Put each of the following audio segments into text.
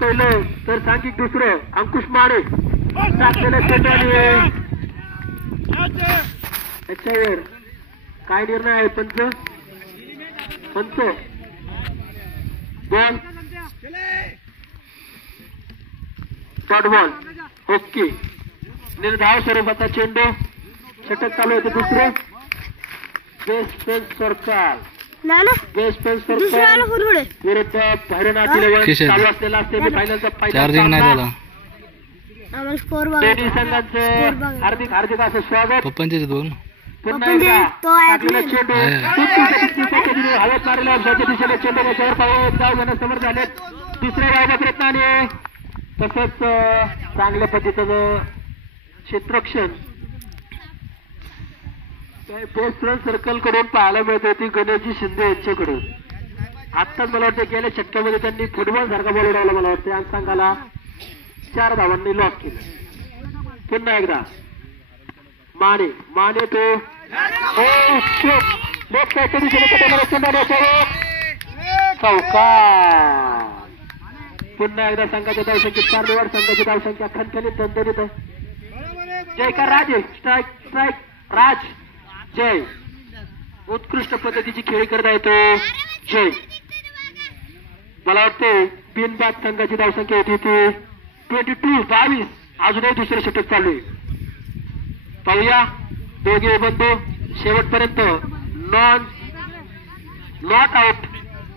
पहिलं तर सांघिक दुसरं अंकुश माडे टाकलेलं चेंडू आणि त्याच्यावर काय निर्णय आहे पंच बॉल शॉर्ट बॉल ओके निर्धाव स्वरूपाचा चेंडू षटक चालू होते दुसरं best friend circle best friend circle विरुद्ध भैरवनाथ इलेव्हन चालू असलेला सेमीफायनलचा चार्जिंग नाही झाला दोन्ही संघांचं हार्दिक हार्दिक असं स्वागत पप्पांचे दोन पुन्हा एकदा टाकलेला चेंडू हवेत मारलेला अंशाच्या दिशेने चेंडू त्याच्यावर पाहून एक धाव घेण्यास समर्थ झाले दुसऱ्या धावचा प्रयत्न आणि तसंच चांगल्या पद्धतीचं क्षेत्ररक्षण बेस्ट फ्रेंड सर्कल कडून पाहायला मिळत होती गणेशजी शिंदे यांच्याकडून आत्ताच मला वाटतं गेल्या षटकामध्ये त्यांनी फुटबॉल सारखा बॉल उडवला मला वाटतं आणि संघाला 4 धावांनी लॉस केलं पुन्हा एकदा माने तो चौकार पुन्हा एकदा संघाच्या धावसंख्येत 4 निवड संघाची धावसंख्या खणखणीत दणदणीत आहे जयकार राजे स्ट्राईक राज जय उत्कृष्ट पद्धतीची खेळी करता येतो जय मला वाटतं बिनबाद संघाची धावसंख्या होती ती 22 अजूनही दुसरं षटक चालू आहे पाहूया दोघे बंधू शेवटपर्यंत नॉट आउट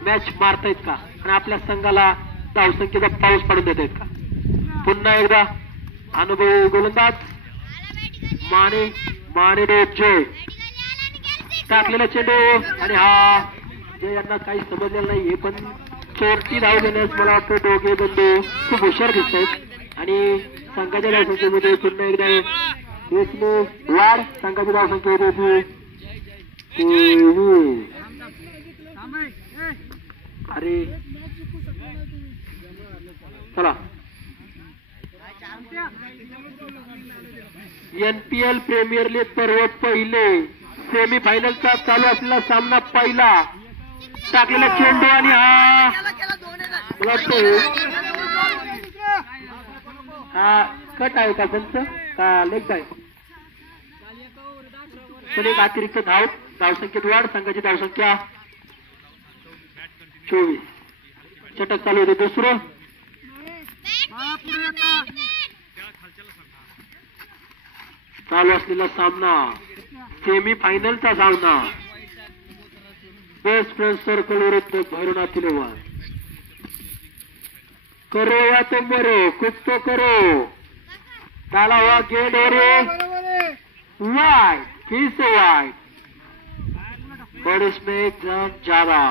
मॅच मारतायत का आणि आपल्या संघाला धावसंख्येचा पाऊस पाडून देत आहेत का पुन्हा एकदा अनुभवी गोलंदाज माने जय टाकलेला चेंडू आणि हा जय यांना काही समजलेलं नाही हे पण 4 धाव घेण्यास मला वाटतं दोघे बंधू खूप हुशार दिसत आहेत आणि संघाच्या धावसंख्येमध्ये पुन्हा एकदा वाढ संघाची धावसंख्या होती अरे चला NPL प्रीमियर लीग पर्व पहिले सेमीफायनलचा चालू असलेला सामना पहिला टाकलेला चेंडू आणि हा मला वाटतं हा कट आहे का त्यांचं का लेग आहे पण एक अतिरिक्त धावसंख्येत वाढ संघाची धावसंख्या 24 षटक चालू होते दुसरं चालू असलेला सामना सेमीफायनलचा सामना बेस्ट फ्रेंड सर्कल विरुद्ध भैरवनाथ इलेव्हन करो या तो मरो कुछ तो करो डाला हुआ गेंद और वाइड फिर से वाइड और इसमें एक रन ज्यादा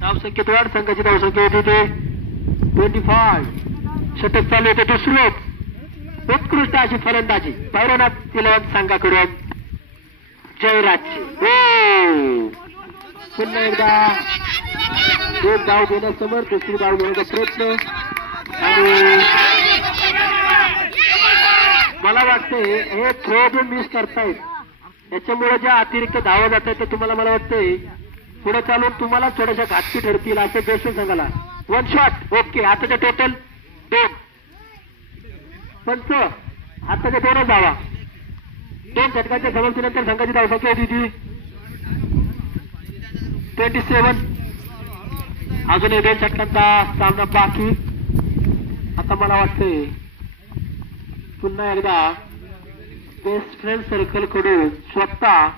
धावसंख्येत वाढ संघाची धावसंख्या होती ते 25 षटक चालू होते दुसरं उत्कृष्ट अशी फलंदाजी भैरवनाथ इलेव्हन संघाकडून जयराजची पुन्हा एकदा एक धाव घेण्यासमोर दुसरी धाव घेण्याचा प्रयत्न आणि मला वाटते हे थ्रो जे मिस करतायत याच्यामुळे ज्या अतिरिक्त धावा जात आहेत तुम्हाला मला वाटतंय पुढे चालून तुम्हाला थोड्याशा घातकी ठरतील असं देशून सांगाला 1 शॉट ओके आताच्या टोटल 2 पंच आताच्या 2च धावा 2 षटकांच्या समाप्तीनंतर संघाची धावसंख्या होती ती 27 अजूनही 2 षटकांचा सामना बाकी आता मला वाटते पुन्हा एकदा बेस्ट फ्रेंड सर्कल कडून स्वतः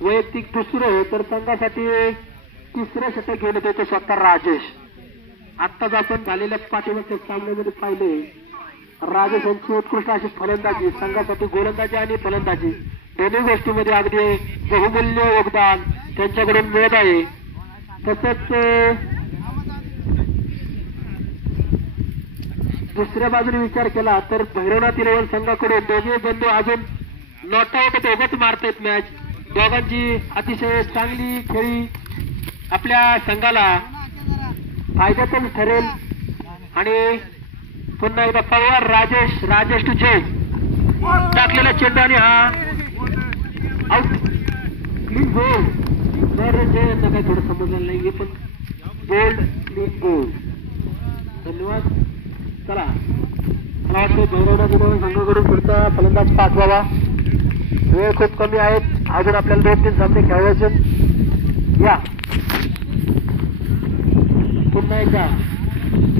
वैयक्तिक दुसरं तर संघासाठी 3रं षटक घेऊन येतो ते स्वतः राजेश आत्ताच आपण झालेल्या पाठीमागच्या सामन्यामध्ये पाहिले राजेश यांची उत्कृष्ट अशी फलंदाजी संघासाठी गोलंदाजी आणि फलंदाजी दोन्ही गोष्टीमध्ये अगदी बहुमूल्य योगदान त्यांच्याकडून मिळत आहे तसंच दुसऱ्या बाजूने विचार केला तर भैरवनाथ इलेव्हन संघाकडून दोघे बंधू अजून नॉट आउट दोघंच मारतायत मॅच दोघांची अतिशय चांगली खेळी आपल्या संघाला फायद्यातून ठरेल आणि पुन्हा एकदा पवार राजेश टू जय टाकलेला चेंडू आणि हा आउट क्लीन गोल्ड. जे काही थोडं समजलेलं नाहीये पण गोल्ड क्लीन गोल्ड. धन्यवाद. चला मला वाटतं भैरवना दिलं संघाकडून पुढचा फलंदाज पाठवावा. वेळ खूप कमी आहेत. अजून आपल्याला 2-3 सामने खेळायचे. या पुन्हा एकदा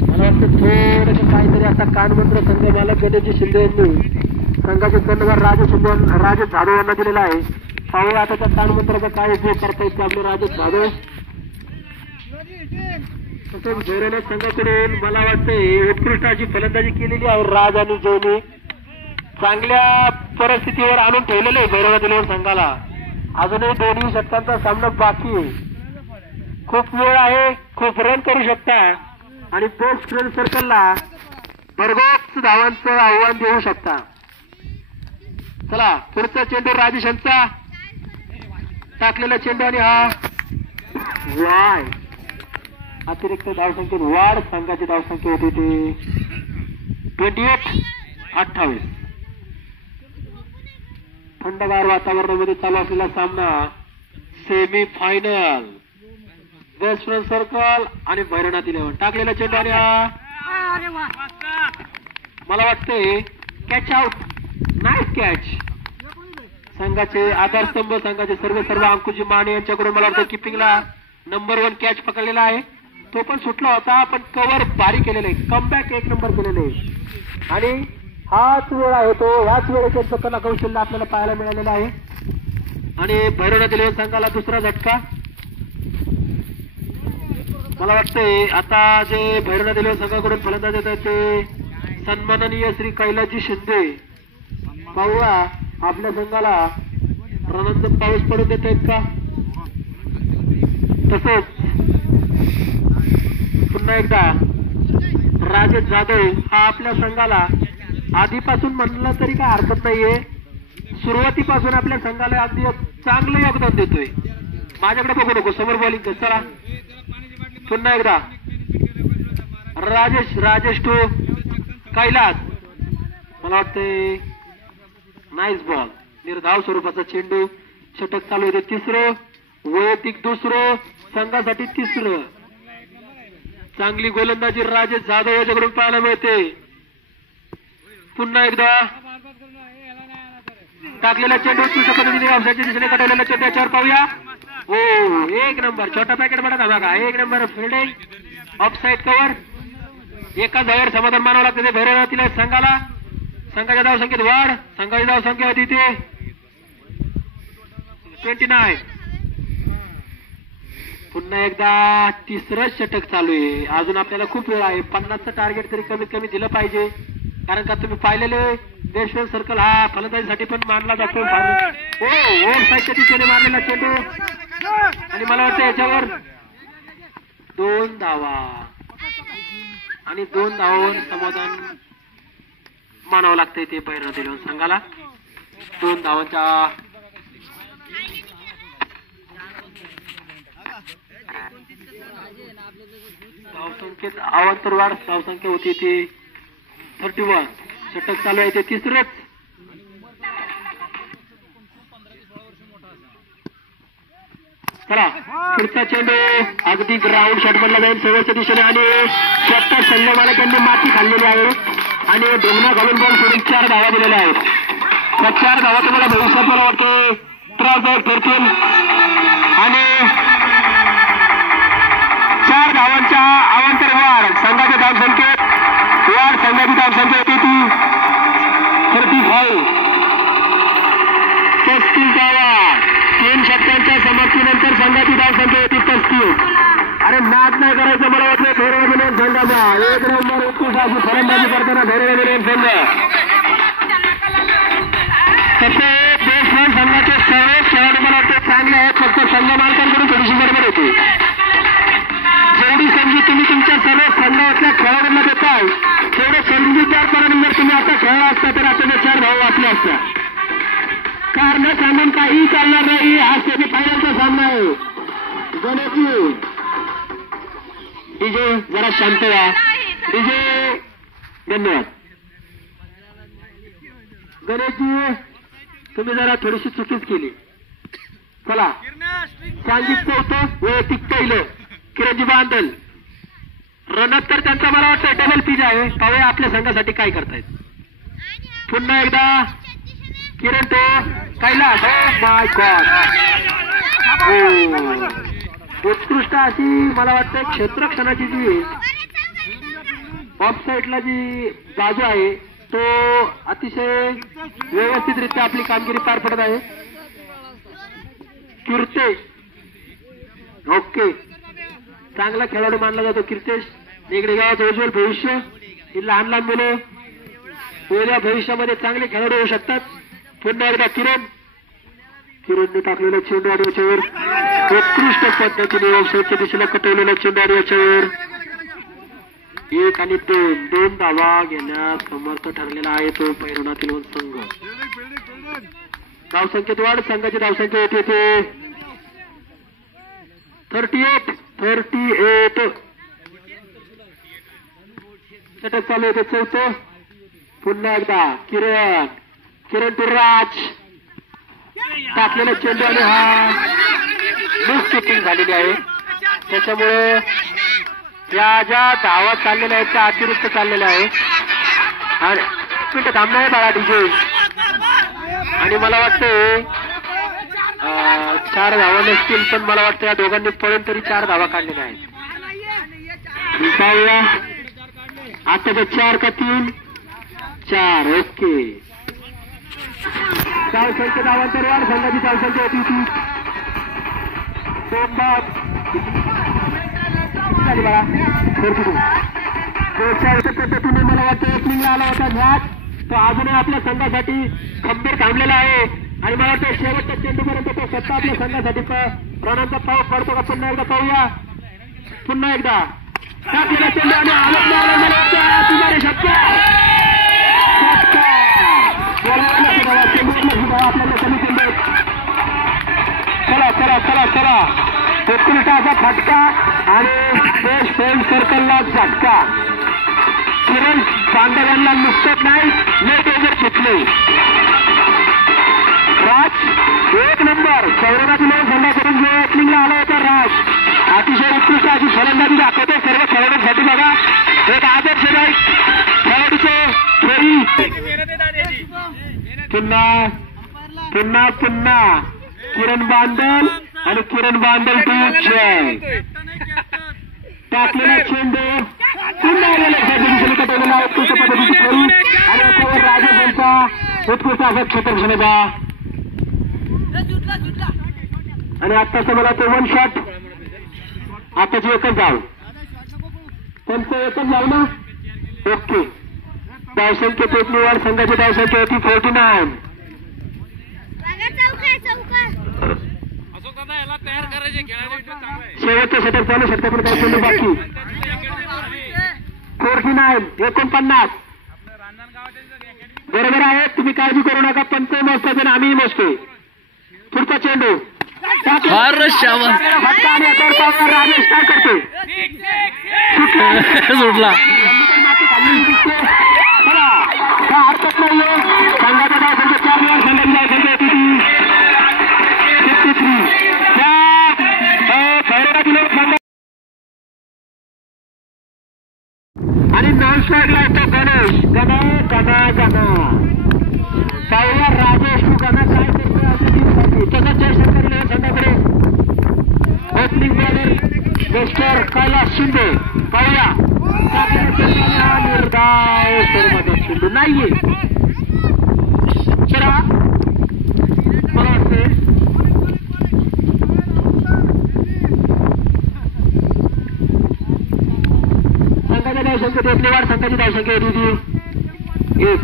मला वाटतं थोडंसं काहीतरी असा कानमंत्र संघ मालक गणेशजी शिंदे यांनी संघाचे कर्णधार राजेश जाधव यांना दिलेला आहे. पाहूया आता त्या कानमंत्राचा काय उपयोग करता येईल आपले राजेश जाधव. तसंच भैरवनाथ संघाकडून मला वाटतंय उत्कृष्ट अशी फलंदाजी केलेली आहे राज आणि जयनी. चांगल्या परिस्थितीवर आणून ठेवलेलं आहे भैरवनाथ संघाला. अजूनही दोन्ही षटकांचा सामना बाकी आहे. खूप वेळ आहे. खूप रन करू शकता आणि बेस्ट फ्रेंड सर्कलला भरघोस धावांचं आव्हान देऊ शकता. चला पुढचा चेंडू राजेश यांचा टाकलेला चेंडू आणि हा वाय. अतिरिक्त धावसंख्येत वाढ. संघाची धावसंख्या होती ती 28-28. थंडगार वातावरणामध्ये चालू असलेला सामना semi final. Best friend circle आणि भैरवनाथ 11 टाकलेला चेंडू आणि हा मला वाटतंय कॅच आउट. Nice catch. संघाचे आधारस्तंभ संघाचे सर्व अंकुशजी माने यांच्याकडून मला वाटतं किपिंगला नंबर 1 कॅच पकडलेला आहे. तो पण सुटला होता पण कव्हर भारी केलेलं आहे. कमबॅक 1 नंबर केलेलं आहे आणि हाच वेळ आहे तो. ह्याच वेळेचे कला कौशल्य आपल्याला पाहायला मिळालेलं आहे. आणि भैरवनाथ 11 संघाला दुसरा झटका. मला वाटतंय आता जे भैरवनाथ 11 संघाकडून फलंदाज येत आहेत ते सन्माननीय श्री कैलासजी शिंदे. पाहूया आपल्या संघाला रणांतून पाऊस पडून देत आहेत का. तसंच पुन्हा एकदा राजेश जाधव हा आपल्या संघाला आधीपासून म्हणलं तरी काय हरकत नाहीये. सुरुवातीपासून आपल्या संघाला अगदी चांगलं योगदान देतोय. माझ्याकडे बघू नको समोर बॉलिंग. चला पुन्हा एकदा राजेश टू कैलास. मला वाटतंय नाईस बॉल. निर्धाव स्वरूपाचा चेंडू. षटक चालू आहे. तिसरं वैयक्तिक दुसरं संघासाठी तिसरं. चांगली गोलंदाजी राजेश जाधव याच्याकडून पाहायला मिळते. पुन्हा एकदा टाकलेला चेंडू उत्कृष्ट पद्धतीने ऑफसाईडच्या दिशेने कटवलेला चेंडू याच्यावर पाहूया. हो 1 नंबर. छोटा पॅकेट बडा बघा 1 नंबर फिल्डिंग. Offside cover. एका धावावर समाधान मानावं लागतं ते भैरवनाथ संघाला. संघाच्या धावसंख्येत वाढ. संघाची धावसंख्या होती ते 29. पुन्हा एकदा तिसरं षटक चालू आहे. अजून आपल्याला खूप वेळ आहे. 50चं टार्गेट तरी कमीत कमी दिलं पाहिजे. कारण का तुम्ही पाहिलेले बेस्ट फ्रेंड सर्कल हा फलंदाजीसाठी पण मानला जातो. हो ओव्हर साईडच्या दिशेने मारलेला चेंडू आणि मला वाटतं याच्यावर 2 धावा आणि 2 धावांवर समाधान मानावं लागतंय ते भैरवनाथ 11 संघाला. 2 धावांच्या धावसंख्येत अवांतर वाढ. धावसंख्या होती ती 31. षटक चालू आहे ते तिसरंच. चला पुढचा चेंडू अगदी ग्राउंड शॉट बनला जाईल शेवटच्या दिशेने आणि स्वतः संघ मालकांनी माती खाल्लेली आहे आणि डोंगना घालून बॉल सोडून 4 धावा दिलेल्या आहेत. त्या 4 धावा तुम्हाला भविष्यात मला वाटते त्रासदायक ठरतील आणि 4 धावांच्या अवांतर वाढ. संघाच्या धावसंख्येत वाढ. संघाची धावसंख्या होती ती 35. 35 धावा. 3 षटकांच्या समाप्तीनंतर संघाची धावसंख्या होती 35. अरे नाद नाही करायचं मला वाटलं भैरवनाथ संघाचा. 1 नंबर उत्कृष्ट अशी फलंदाजी करताना भैरवनाथ संघ. तसे बेस्ट संघाचे सर्व खेळाडू मला वाटतं चांगले आहेत. फक्त संघ मालकांकडून थोडीशी गडबड होती. जेवढी संधी तुम्ही तुमच्या सर्व संघातल्या खेळाडूंना देताय तेवढे संधीदारपणाने जर तुम्ही आता खेळला असता तर आता 4 धावा वाचले असता. कारण सांगून काही चालणार नाही. हा सेमी फायनलचा सामना आहे. गणेशजी डीजे जरा शांत व्हा. डीजे धन्यवाद. गणेशजी तुम्ही जरा थोडीशी चुकीच केली. चला सांगित चौथं वैयक्तिक पहिलं किरणजी बांदल. रनअप तर त्यांचा मला वाटतं डबल पिज आहे. पाहूया आपल्या संघासाठी काय करतायत. पुन्हा एकदा किरण तो कैलास. माय गॉड, उत्कृष्ट अशी मला वाटतं क्षेत्ररक्षणाची जी ऑफ साईडला जी बाजू आहे तो अतिशय व्यवस्थितरित्या आपली कामगिरी पार पडत आहे. कीर्ते ओके, चांगला खेळाडू मानला जातो कीर्तेश. निगडी गावाचं उज्ज्वल भविष्य. ही लहान लहान मुलं उद्या भविष्यामध्ये चांगले खेळाडू होऊ शकतात. पुन्हा एकदा किरणने टाकलेला चेंडू आणि याच्यावर उत्कृष्ट पद्धतीने ऑफसाईडच्या दिशेला कटवलेला चेंडू आणि याच्यावर 1 आणि 2 धावा घेण्यास समर्थ ठरलेला आहे तो पैरवणातील संघ. धावसंख्येत वाढ. संघाची धावसंख्या येते 38. षटक चालू होते चौथं. पुन्हा एकदा किरण टुर्राज टाकलेला चेंडू आणि हा मिस किपिंग झालेली आहे. त्याच्यामुळे या ज्या धावा चाललेल्या आहेत त्या अतिरिक्त चाललेल्या आहे. आणि मिनिट थांबणार बाळा डीजे. आणि मला वाटतं 4 धावा नसतील पण मला वाटतं या दोघांनी पळून तरी 4 धावा काढलेल्या आहेत. आता 4 का 3? 4. ओके. धावसंख्या धावांतर वाढ. संघाची धावसंख्या होती ती 2 बाद झाली बाळा. पद्धतीने मला वाटतं ओपनिंगला आला होता मॅच तो अजूनही आपल्या संघासाठी खंबीर थांबलेला आहे. आणि मला वाटतं शेवटच्या चेंडूपर्यंत तो स्वतः आपल्या संघासाठी रनांचा पाऊस पडतो का. पुन्हा एकदा पाहूया. पुन्हा एकदा टाकलेला चेंडू आणि मला वाटतं तुम्हाला शक्य आपल्याला कमी चेंडू. चला उत्कृष्ट असा फटका आणि फ्रेंड सर्कलला झटका. किरण बांदल यांना नुकतंच नाही नेट वगैरे सुटले. राज 1 नंबर चौरणातील संघाकडून जो ओपनिंगला आला होता राज अतिशय उत्कृष्ट अशी फलंदाजी दाखवतो सर्व खेळाडूंसाठी. बघा एक आदर्शदायक खेळाडूचे खेळी. पुन्हा किरण बांदल आणि किरण बांदल टू जय टाकलेला चेंडू पुन्हा कटवलेला उत्कृष्ट पद्धतीची खेळी आणि याच्यावर राजेश यांचा उत्कृष्ट असा क्षेत्ररक्षणाचा. आणि आत्ताचं मला तो 1 शॉट. आताची एकच धाव. त्यांचं एकच धाव ना. ओके. धावसंख्येत एक निवाड. संघाची धावसंख्या होती 49. शेवटचं षटक चालू. षटकामध्ये काय चेंडू बाकी 49. 49 बरोबर आहे. तुम्ही काळजी करू नका. पंच मोजतात आणि आम्ही मोजतोय. पुढचा चेंडू राजेश काय करतोय सुटला. चला काय हरकत नाहीये. संघाचा धावसंख्या 4 निवाड. संघाची धावसंख्या होती ती 53. आणि नॉनस्ट्राईकला येतो गणेश. पाहूया राजेश तू गणा काय करतोय. तसंच जयशंकर संघाकडे opening bowler mister Kailas Shinde. पाहूया हा निर्धाव स्वरूपाचा चेंडू नाहीये. चला मला वाटते संघाच्या धावसंख्येत एक निवाड. संघाची धावसंख्या होती 1.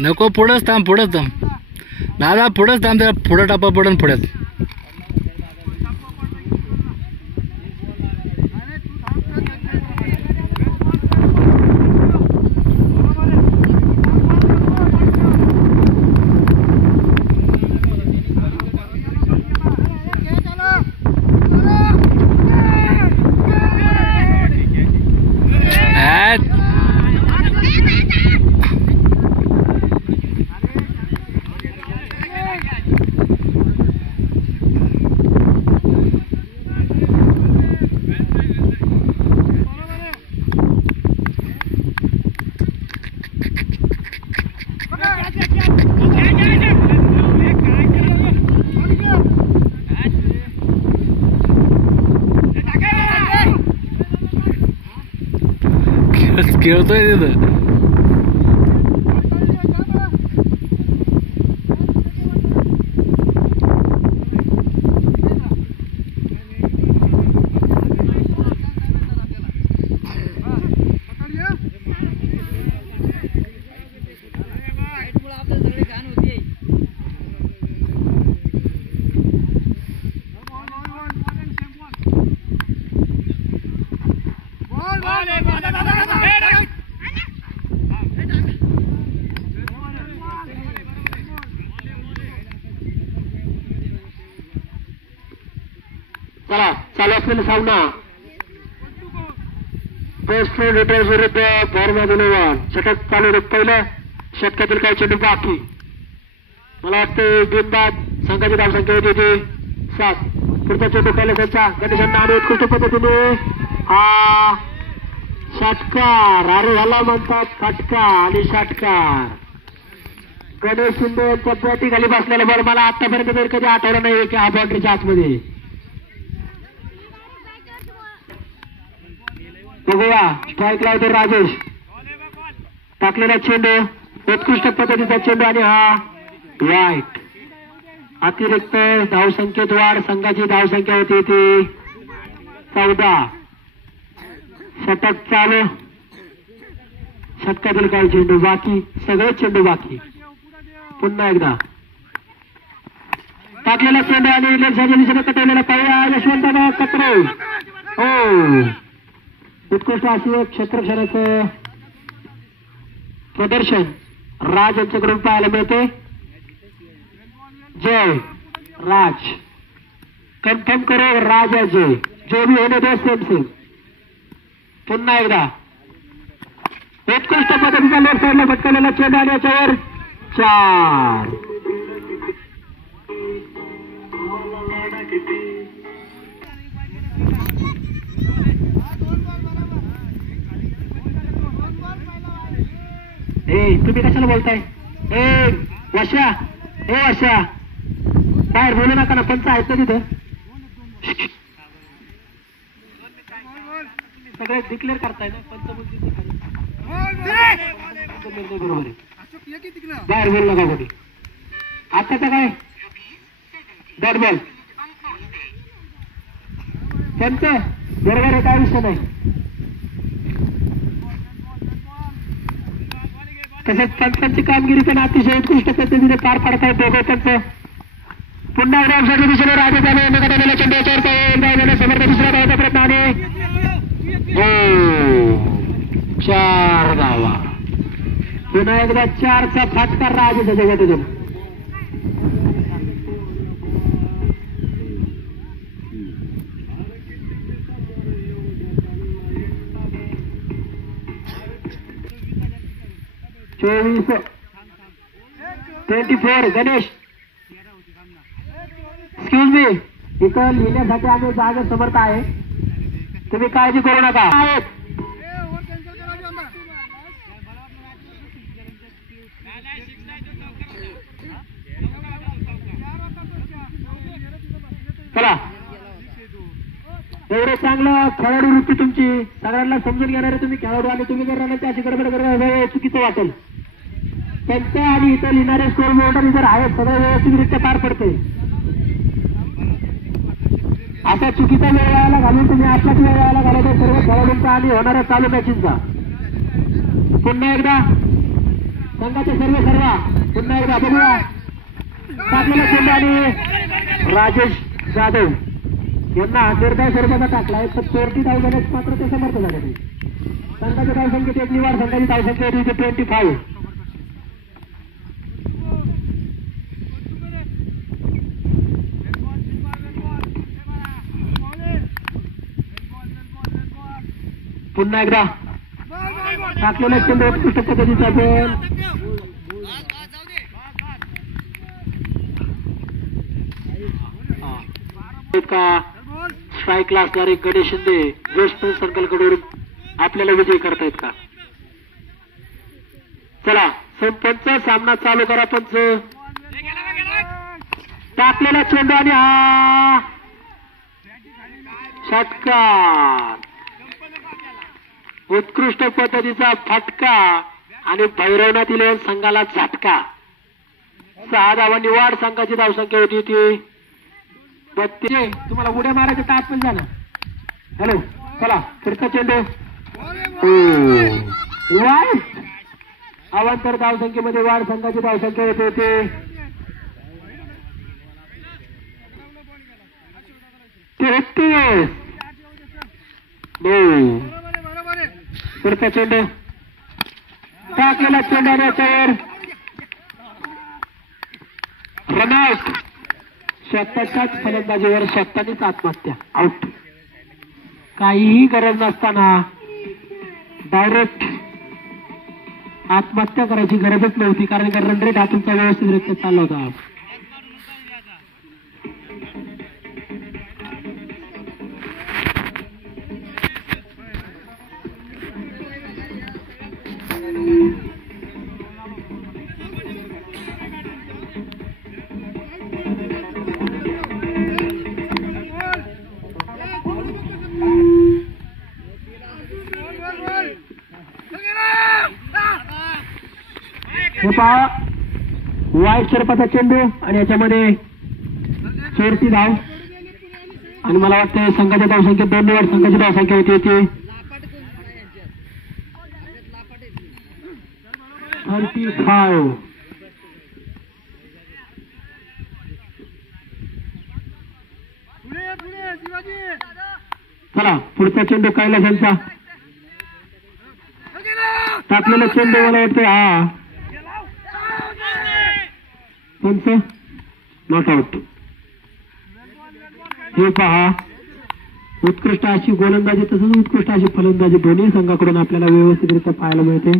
नको पुढंच थांब दादा पुढंच थांब. त्याला पुढं टापा पडून पुढ्यात. खेळतोय तिथं. चला चालू असलेला सामना बेस्ट फ्रेंड रिटर्न्स विरुद्ध फॉर्मॅन षटक चालू पहिलं षटकातील काही चेंडू बाकी. मला वाटतं बिनबाद संघाची धावसंख्या होती ती 7. पुढचा चेंडू पहिल्या त्यांच्या गणेशांना आणि उत्कृष्ट पद्धतीने हा षटकार अरे ह्याला म्हणतात फटका आणि षटकार. गणेश शिंदे यांच्या बॅटी खाली बसलेला बॉल मला आतापर्यंत तरी कधी आठवलं नाही की हा बाउंड्रीच्या आतमध्ये. बघूया स्ट्राईक लावतो राजेश. टाकलेला चेंडू उत्कृष्ट पद्धतीचा चेंडू आणि हा वाईट. अतिरिक्त धावसंख्येत वाढ. संघाची धावसंख्या होती ती 14. षटक चालू. षटकातील काही चेंडू बाकी. सगळे चेंडू बाकी. पुन्हा एकदा टाकलेला चेंडू आणि लेफ्टच्या दिशेने कटवलेला पाहिजे यशवंत कत्रे. हो उत्कृष्ट असे क्षेत्रक्षणाचं प्रदर्शन राज यांच्याकडून पाहायला मिळते. जय राज कन्फर्म करो. राज आहे जय जो भी होणे दो सेम सेम. पुन्हा एकदा उत्कृष्ट पद्धतीचा लेफ्ट साईडला भटकलेला चेंडू आणि याच्यावर 4. तुम्ही कशाला बोलताय? वर्षा वर्षा बाहेर बोलू नका ना. पंच आहेत ना तिथं. सगळे डिक्लेअर करताय ना पंच. बरोबर आहे. बाहेर बोलू नका कोणी. आताचा काय डॉट बॉल पंच बरोबर आहे. काय विषय नाही. तसेच पंचांची कामगिरी पण अतिशय उत्कृष्ट पद्धतीने पार पाडतायत दोघे पंच. पुन्हा एकदा दिशेने राजे झाले. निघालेल्या चेंडूवर समर्थ दुसऱ्या धावाचा प्रयत्न आणि 4 धावा. पुन्हा एकदा 4चा फटका राजेच्या जगातून. चोवीस 24 गणेश एक्सक्यूज मी. इथं लिहिण्यासाठी आम्ही जागा समर्थ आहे. तुम्ही काळजी करू नका. चला एवढं चांगलं खेळाडू वृत्ती तुमची. सगळ्यांना समजून घेणारे तुम्ही खेळाडू आणि तुम्ही जर राहण्याची अशी गडबड करणार चुकीचं वाटेल. त्यांच्या आणि इथं लिहिणारे स्कोर बोर्डर जर आहेत सगळं व्यवस्थितरित्या पार पडते. असा चुकीचा वेळ यायला घालून तुम्ही आपलाच वेळ यायला घालवता सर्व खेळाडूंचा आणि होणाऱ्या चालू मॅचींचा. पुन्हा एकदा संघाचे सर्व पुन्हा एकदा बघूया. टाकलेला चेंडू आणि राजेश जाधव यांना निर्धार स्वरूपाचा टाकलाय. तर 40 धावण्यास मात्र ते समर्थ झाले नाही. संघाच्या धावसंख्येत एक निवाड. संघाची धावसंख्या होती 25. पुन्हा एकदा टाकलेला चेंडू उत्कृष्ट पद्धतीचा बॉल. स्ट्राईकला असणारे गणेश शिंदे वेस्ट सर्कलकडून आपल्याला विजयी करतायत का? चला पंच सामना चालू करा. पंच टाकलेला चेंडू आणि हा षटकार. उत्कृष्ट पद्धतीचा फटका आणि भैरवनाथील संघाला झटका. 6 धावांनी वाढ. संघाची धावसंख्या होती ती 32. तुम्हाला उड्या मारायचं तर आतमध्ये जा ना. हॅलो चला फिरता चेंडू वाईट. अवांतर धावसंख्येमध्ये वाढ. संघाची धावसंख्या होते ते 33. फिरता चेंडू टाकलेला चेंडू याच्यावर रनआउट. स्वतःच्याच फलंदाजीवर स्वतःनीच आत्महत्या. आउट. काहीही गरज नसताना डायरेक्ट आत्महत्या करायची गरजच नव्हती, कारण रन रेट हा तुमचा व्यवस्थितरित्या चालला होता. हे पहा वाईट स्वरूपाचा चेंडू आणि याच्यामध्ये 4 धाव. आणि मला वाटतं संघाच्या धावसंख्येत 2 निवड. संघाची धावसंख्या होती ती 35. चला पुढचा चेंडू कैलासांचा टाकलेला चेंडू. मला वाटतं हा कोणतं नॉट आउट. हे पहा उत्कृष्ट अशी गोलंदाजी तसंच उत्कृष्ट अशी फलंदाजी दोन्ही संघाकडून आपल्याला व्यवस्थितरित्या पाहायला मिळते.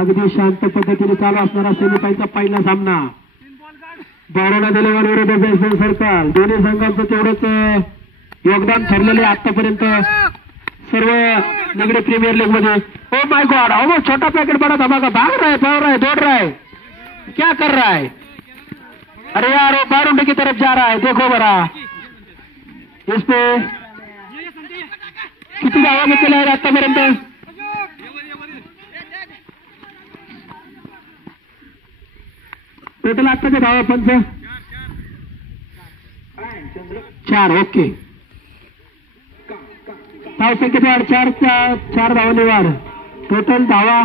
अगदी शांत पद्धतीने चालू असणारा सेमीफायनलचा पहिला सामना बारोडा दिलेवाल विरुद्ध बेसबॉल सर्कल. दोन्ही संघांचं तेवढंच योगदान ठरलेले आतापर्यंत सर्व निगडी प्रीमियर लीग मध्ये. ओ माय गॉड, ओ छोटा पैकेट बड़ा धमाका. भाग रहा है दौड़ रहा है, क्या कर रहा है? अरे यार वो बारूंडे की तरफ जा रहा है. देखो बरा इस पे किती धावा घेतलेल्या आहेत आतापर्यंत. टोटल आत्ताच्या धावा 5 4. ओके. धावसंख्येत वाढ 4 धावांनी वाढ. टोटल धावा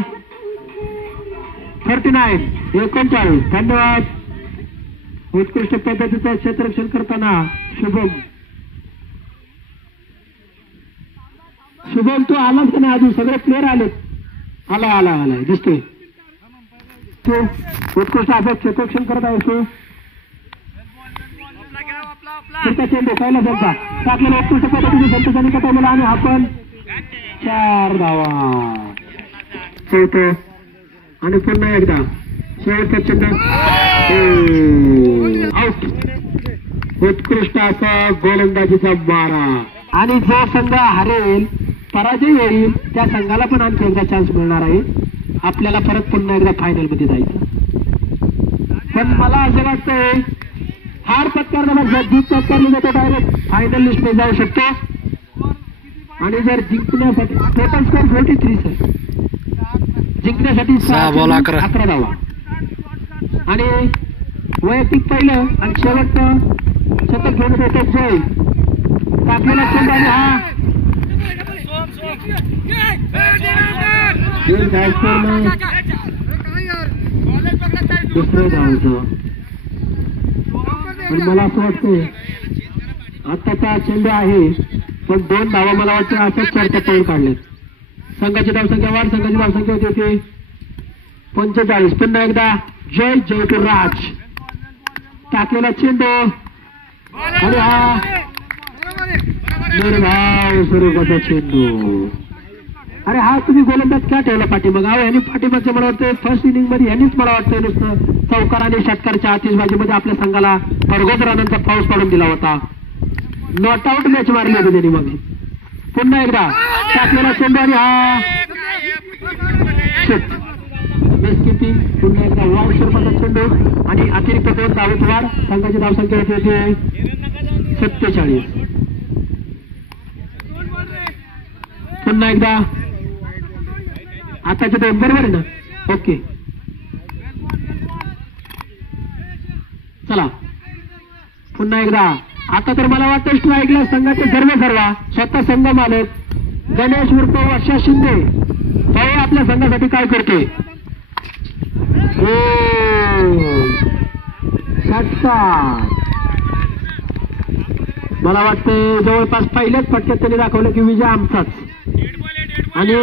39. 39. धन्यवाद. उत्कृष्ट पद्धतीचं क्षेत्ररक्षण करताना शुभम तू आलाच का नाही अजून? सगळे प्लेअर आलेत. आलाय दिसतोय तू. उत्कृष्ट असं क्षेत्ररक्षण करत आहे तू. चेंडू पहिला त्यांचा टाकलेला उत्कृष्ट पद्धतीने संतोषाने कटवलेला आणि आपण 4 धावा. चौथं आणि पुन्हा एकदा शेवटचा चेंडू आउट. उत्कृष्ट असा गोलंदाजीचा मारा. आणि जो संघ हरेल पराजय होईल त्या संघाला पण आणखी एकदा चान्स मिळणार आहे. आपल्याला परत पुन्हा एकदा फायनल मध्ये जायचं. पण मला असं वाटतंय हार पत्करण्यापेक्षा जीत पत्करली जातो डायरेक्ट फायनल लिस्ट मध्ये जाऊ शकतो. आणि जर जिंकण्यासाठी टोटल स्कोर 43 सर. जिंकण्यासाठी 11 धावा आणि वैयक्तिक पहिलं आणि शेवटचं शतक घेऊन येतो जय. टाकलेला चेंडू आणि हा दुसरं धावायचं. पण मला असं वाटतंय आत्ताचा चेंडू आहे पण 2 धावा मला वाटतं असंच चर्चा पळून काढल्यात. संघाची धावसंख्या वाढ. संघाची धावसंख्या होती ती 45. पुन्हा एकदा जय टू राज. टाकलेला चेंडू आणि हा निर्धाव स्वरूपाचा चेंडू. अरे हा तुम्ही गोलंदाज क्या ठेवला पाठीमाग? यांनी पाठीमागच्या मला वाटतं फर्स्ट इनिंग मध्ये यांनीच मला वाटतं नुसतं चौकार आणि षटकारच्या आतिषबाजीमध्ये आपल्या संघाला परगोदरानंतर पाऊस पाडून दिला होता. नॉट आउट मॅच मारली होती त्यांनी. मग पुन्हा एकदा टाकलेला चेंडू आणि हा मिसकिपिंग. पुन्हा एकदा वाईट स्वरूपाचा चेंडू आणि अतिरिक्त 2 धावेत वाढ. संघाची धावसंख्या होती 47. पुन्हा एकदा आताचे दोन बरोबर आहे ना. ओके चला पुन्हा एकदा. आता तर मला वाटतं स्ट्राईकला संघाचे सर्व स्वतः संघ मालक गणेश उर्फ वर्षा शिंदे तो आपल्या संघासाठी काय करतोय. मला वाटतं जवळपास पहिल्याच फटक्यात त्यांनी दाखवलं की विजय आमचाच. आणि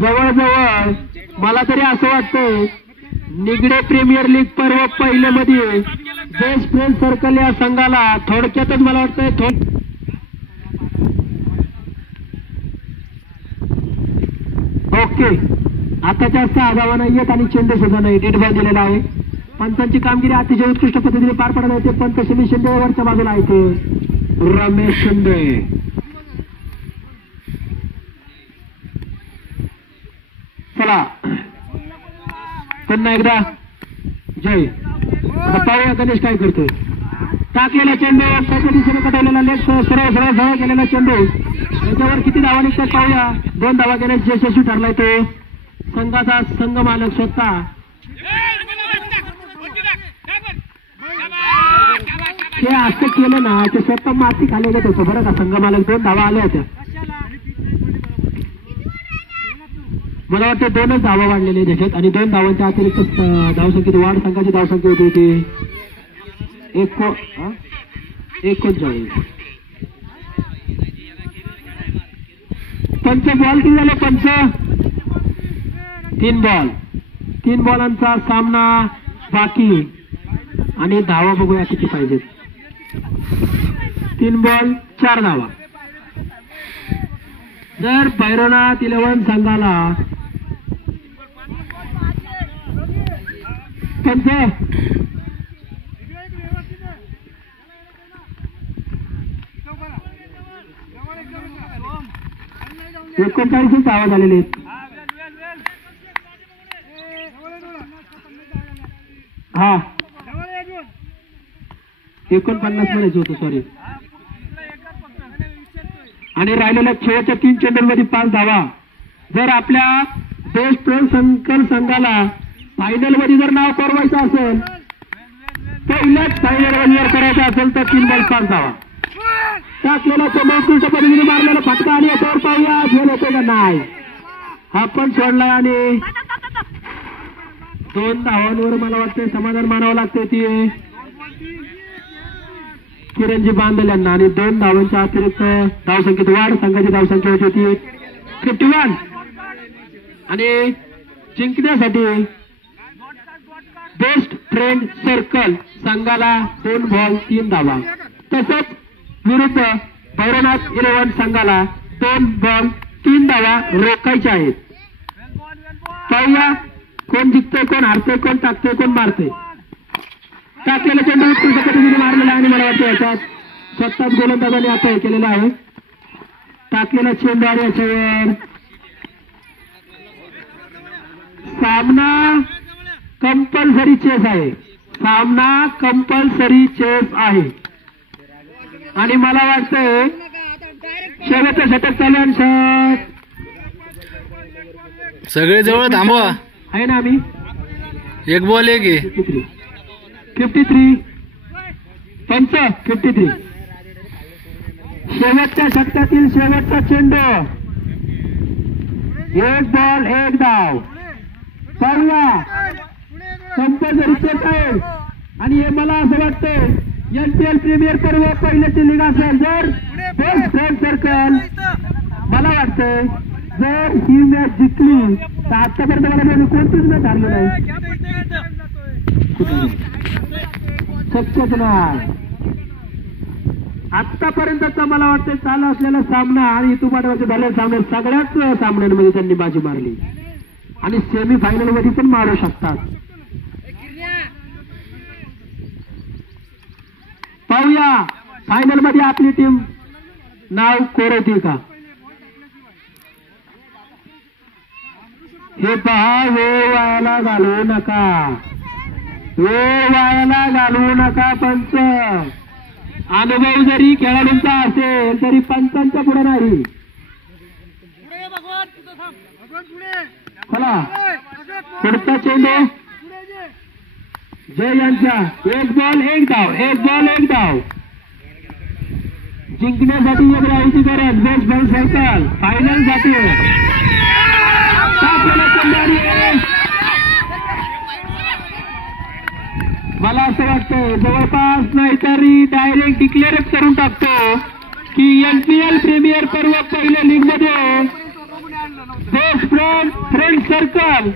जवळजवळ मला तरी असं वाटतंय निगडे प्रीमियर लीग पर्व पहिल्या मध्ये बेस्ट फ्रेंड सर्कल या संघाला थोडक्यातच मला वाटतंय ओके आता जास्त आगावा नाहीयेत आणि चेंडू सुद्धा नाही. डेड बॉल दिलेला आहे. पंचांची कामगिरी अतिशय उत्कृष्ट पद्धतीने पार पडत आहे. ते पंच शमी शिंदे वरच्या बाजूला आहे ते रमेश शिंदे. चला पुन्हा एकदा जय. आता पाहूया गणेश काय करतोय. टाकलेला चेंडू त्याच्या दिशेने कटवलेला लेग सरळ सरळ जवळ गेलेला चेंडू त्याच्यावर किती धावा निघतात पाहूया. 2 धावा घेण्यास यशस्वी ठरलाय तो संघाचा संघ मालक स्वतः. ते असं केलं ना ते स्वतः माती खाली घेत होतं बरं का. संघ मालक 2 धावा आल्या होत्या. मला वाटतं 2च धावा वाढलेले त्याच्यात आणि 2 धावांच्या अतिरिक्त धावसंख्येची वाढ संघाची धावसंख्या होती ती 39. पंच बॉल किती झाले. पंच 3 बॉल. 3 बॉलांचा सामना बाकी आणि धावा बघूया किती पाहिजेत. 3 बॉल 4 धावा. जर भैरवनाथ 11 संघाला पंच 39 धावा झालेले आहेत. हा 49 म्हणायचं होतं सॉरी. आणि राहिलेल्या शेवटच्या 3 चेंडूंमध्ये 5 धावा. जर आपल्या बेस्ट फ्रेंड सर्कल संघाला फायनल मध्ये जर नाव करवायचं असेल पहिल्याच फायनल मध्ये जर करायचं असेल तर 3 बॉल 5 धावा. टाकलेला उत्कृष्ट पद्धतीने मारलेला फटका आणि याच्यावर पाहूया झेल होते का नाही. हा पण सोडलाय आणि 2 धावांवर मला वाटतं समाधान मानावं लागतं ती किरणजी बांदल यांना. आणि 2 धावांच्या अतिरिक्त धावसंख्येत वाढ संघाची धावसंख्या होती 51. आणि जिंकण्यासाठी बेस्ट फ्रेंड सर्कल संघाला 2 बॉल 3 धावा. तसंच विरुद्ध भैरवनाथ 11 संघाला 2 बॉल 3 धावा रोखायच्या आहेत. पाहूया कोण जिंकतोय कोण हारतोय कोण टाकतोय कोण मारतोय. टाकलेला चेंडू उत्कृष्ट पद्धतीने मारलेला आणि मला वाटतं याच्यात स्वतःच गोलंदाजाने आता हे केलेलं आहे. टाकलेला चेंडू आणि याच्यावर सामना कंपल्सरी चेस आहे. सामना कंपल्सरी चेस आहे. आणि मला वाटतंय शेवटचं षटक चालू आहे. सगळे जवळ थांबवा आहे ना. आम्ही 1 बॉल 1 आहे. 53 पंच 53. शेवटच्या षटकातील शेवटचा चेंडू 1 बॉल 1 धाव. पाहूया कंपल्सरी चेस आहे. आणि हे मला असं वाटतं NPL प्रीमियर पर्व पहिल्याची लीग असेल. जर बेस्ट फ्रेंड सर्कल मला वाटतं जर ही मॅच जिंकली तर आतापर्यंत मला कोणतीच मॅच हरली नाही. शक्यच नाही. आतापर्यंतचा मला वाटतं चालू असलेला सामना आणि इथून झालेल्या सामन्यात सगळ्याच सामन्यांमध्ये त्यांनी बाजी मारली आणि सेमी फायनल मध्ये पण मारू शकतात. पाहूया फायनल मध्ये आपली टीम नाव कोरवते का. हे पहा वेळ वायाला घालवू नका. वेळ वायाला घालवू नका. पंच अनुभव जरी खेळाडूंचा असेल तरी पंचांच्या पुढे नाही. चला पुढचा चेंडू जय यांचा. एक बॉल एक धाव, एक बॉल एक धाव. जिंकण्यासाठी एक राहायची गरज. बेस्ट फ्रेंड सर्कल फायनल साठी मला असं वाटतं जवळपास नाहीतरी डायरेक्ट डिक्लेअरच करून टाकतो की NPL प्रीमियर पर्व पहिल्या लीग मध्ये बेस्ट फ्रेंड सर्कल